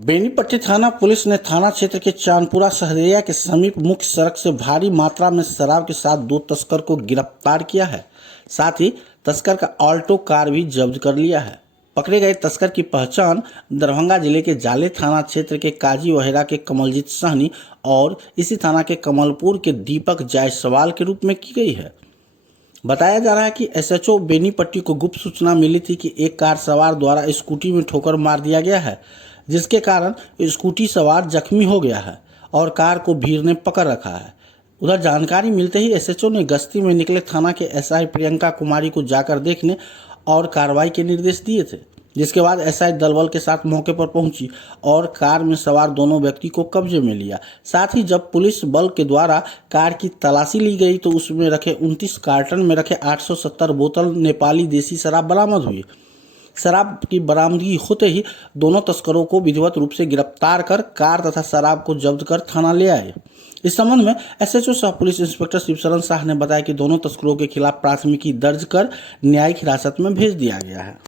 बेनीपट्टी थाना पुलिस ने थाना क्षेत्र के चांदपुरा सहरिया के समीप मुख्य सड़क से भारी मात्रा में शराब के साथ 2 तस्कर को गिरफ्तार किया है। साथ ही तस्कर का ऑल्टो कार भी जब्त कर लिया है। पकड़े गए तस्कर की पहचान दरभंगा जिले के जाले थाना क्षेत्र के काजी वहेरा के कमलजीत सहनी और इसी थाना के कमलपुर के दीपक जायसवाल के रूप में की गई है। बताया जा रहा है कि एसएचओ बेनीपट्टी को गुप्त सूचना मिली थी कि एक कार सवार द्वारा स्कूटी में ठोकर मार दिया गया है, जिसके कारण स्कूटी सवार जख्मी हो गया है और कार को भीड़ ने पकड़ रखा है। उधर जानकारी मिलते ही एसएचओ ने गश्ती में निकले थाना के एसआई प्रियंका कुमारी को जाकर देखने और कार्रवाई के निर्देश दिए थे, जिसके बाद एसआई दलबल के साथ मौके पर पहुंची और कार में सवार दोनों व्यक्ति को कब्जे में लिया। साथ ही जब पुलिस बल के द्वारा कार की तलाशी ली गई तो उसमें रखे 29 कार्टन में रखे 870 बोतल नेपाली देसी शराब बरामद हुई। शराब की बरामदगी होते ही दोनों तस्करों को विधिवत रूप से गिरफ्तार कर कार तथा शराब को जब्त कर थाना ले आए। इस संबंध में एसएचओ सह पुलिस इंस्पेक्टर शिवशरण शाह ने बताया कि दोनों तस्करों के खिलाफ प्राथमिकी दर्ज कर न्यायिक हिरासत में भेज दिया गया है।